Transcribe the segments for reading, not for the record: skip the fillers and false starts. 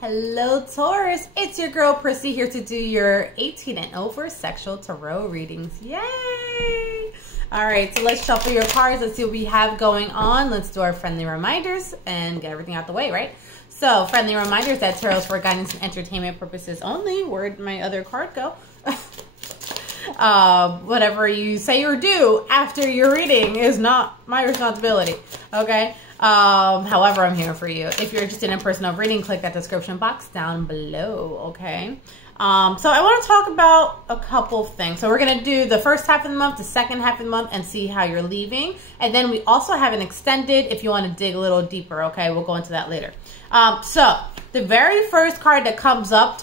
Hello Taurus, it's your girl Priscy here to do your 18 and over sexual tarot readings. Yay! Alright, so let's shuffle your cards. Let's see what we have going on. Let's do our friendly reminders and get everything out the way, right? So, friendly reminders that tarot is for guidance and entertainment purposes only. Where'd my other card go? Whatever you say or do after your reading is not my responsibility, okay? However, I'm here for you. If you're interested in a personal reading, click that description box down below, okay? So I want to talk about a couple things. So we're going to do the first half of the month, the second half of the month, and see how you're leaving. And then we also have an extended if you want to dig a little deeper, okay? We'll go into that later. So the very first card that comes up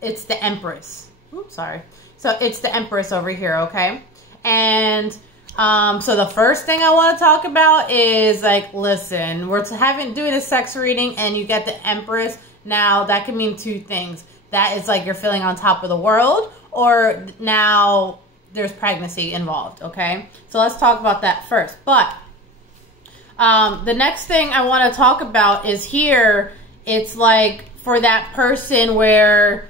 it's the Empress. Oops, sorry. So it's the Empress over here, okay? And so the first thing I want to talk about is, like, listen, we're doing a sex reading and you get the Empress. Now, that can mean two things. That is like you're feeling on top of the world, or now there's pregnancy involved, okay? So let's talk about that first. But the next thing I want to talk about is here. It's like for that person where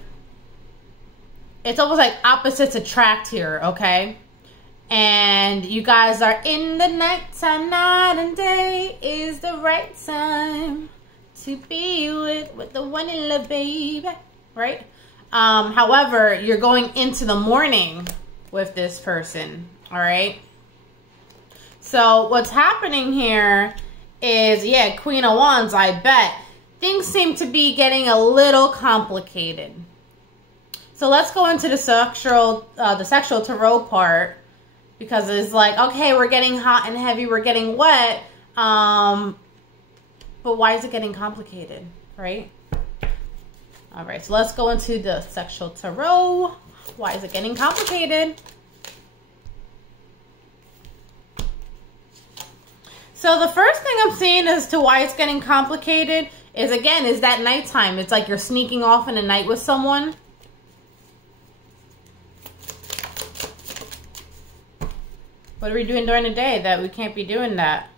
it's almost like opposites attract here, okay? And you guys are in the nighttime, night and day is the right time to be with the one in love, baby, right? However, you're going into the morning with this person, all right? So what's happening here is, yeah, Queen of Wands, I bet. Things seem to be getting a little complicated. So let's go into the sexual tarot part, because it's like, okay, we're getting hot and heavy, we're getting wet, but why is it getting complicated, right? All right, so let's go into the sexual tarot. Why is it getting complicated? So the first thing I'm seeing as to why it's getting complicated is, again, is that nighttime. It's like you're sneaking off in the night with someone. What are we doing during the day that we can't be doing that?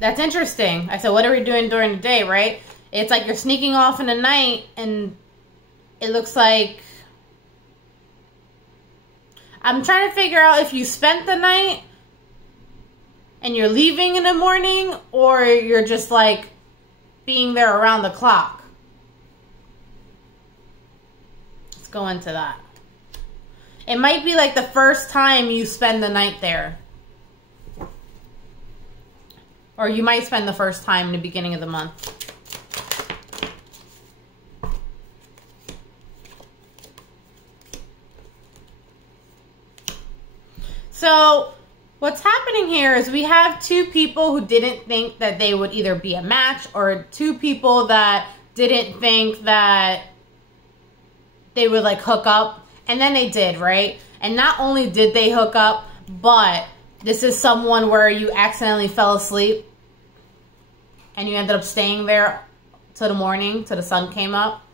That's interesting. I said, what are we doing during the day, right? It's like you're sneaking off in the night, and it looks like... I'm trying to figure out if you spent the night and you're leaving in the morning, or you're just like being there around the clock. Let's go into that. It might be like the first time you spend the night there. Or you might spend the first time in the beginning of the month. So what's happening here is we have two people who didn't think that they would either be a match, or two people that didn't think that they would like hook up. And then they did, right? And not only did they hook up, but this is someone where you accidentally fell asleep and you ended up staying there till the morning, till the sun came up.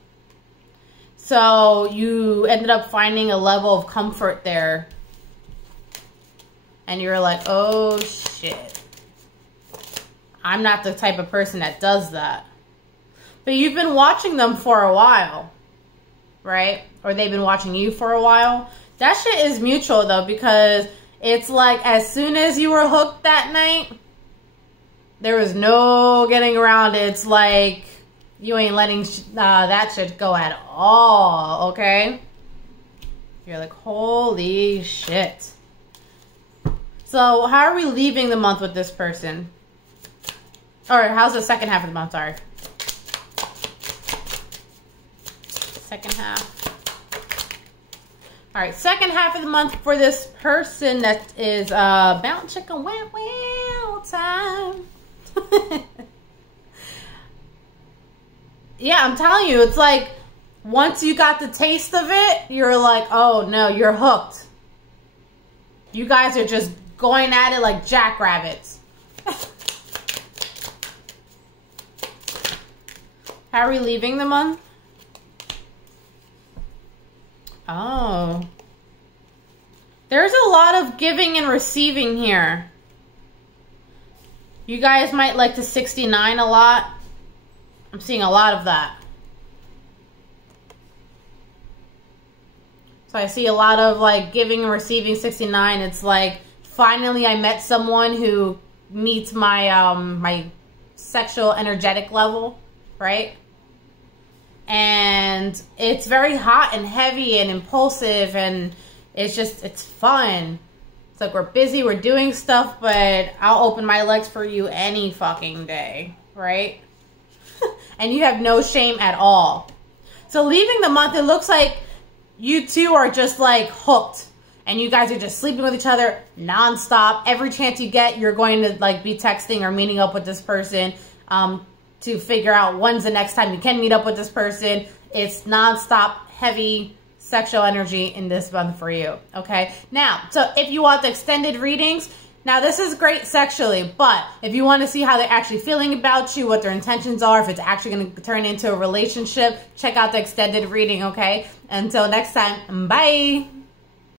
So you ended up finding a level of comfort there. And you're like, oh shit, I'm not the type of person that does that. But you've been watching them for a while, right? Or they've been watching you for a while. That shit is mutual though, because it's like as soon as you were hooked that night, there was no getting around it. It's like you ain't letting that shit go at all, okay? You're like, holy shit. So how are we leaving the month with this person? Or how's the second half of the month, sorry. Second half. All right, second half of the month for this person that is bound chicken wow time. Yeah, I'm telling you, it's like once you got the taste of it, you're like, oh no, you're hooked. You guys are just going at it like jackrabbits. How are we leaving the month? Oh. There's a lot of giving and receiving here. You guys might like the 69 a lot. I'm seeing a lot of that. So I see a lot of like giving and receiving 69. It's like finally I met someone who meets my my sexual energetic level, right? And it's very hot and heavy and impulsive, and it's fun. It's like we're busy, we're doing stuff, but I'll open my legs for you any fucking day, right? And you have no shame at all. So leaving the month, it looks like you two are just like hooked, and you guys are just sleeping with each other nonstop. Every chance you get, you're going to like be texting or meeting up with this person to figure out when's the next time you can meet up with this person. It's nonstop heavy sexual energy in this month for you. Okay. Now, so if you want the extended readings, now this is great sexually, but if you want to see how they're actually feeling about you, what their intentions are, if it's actually going to turn into a relationship, check out the extended reading. Okay. Until next time, bye.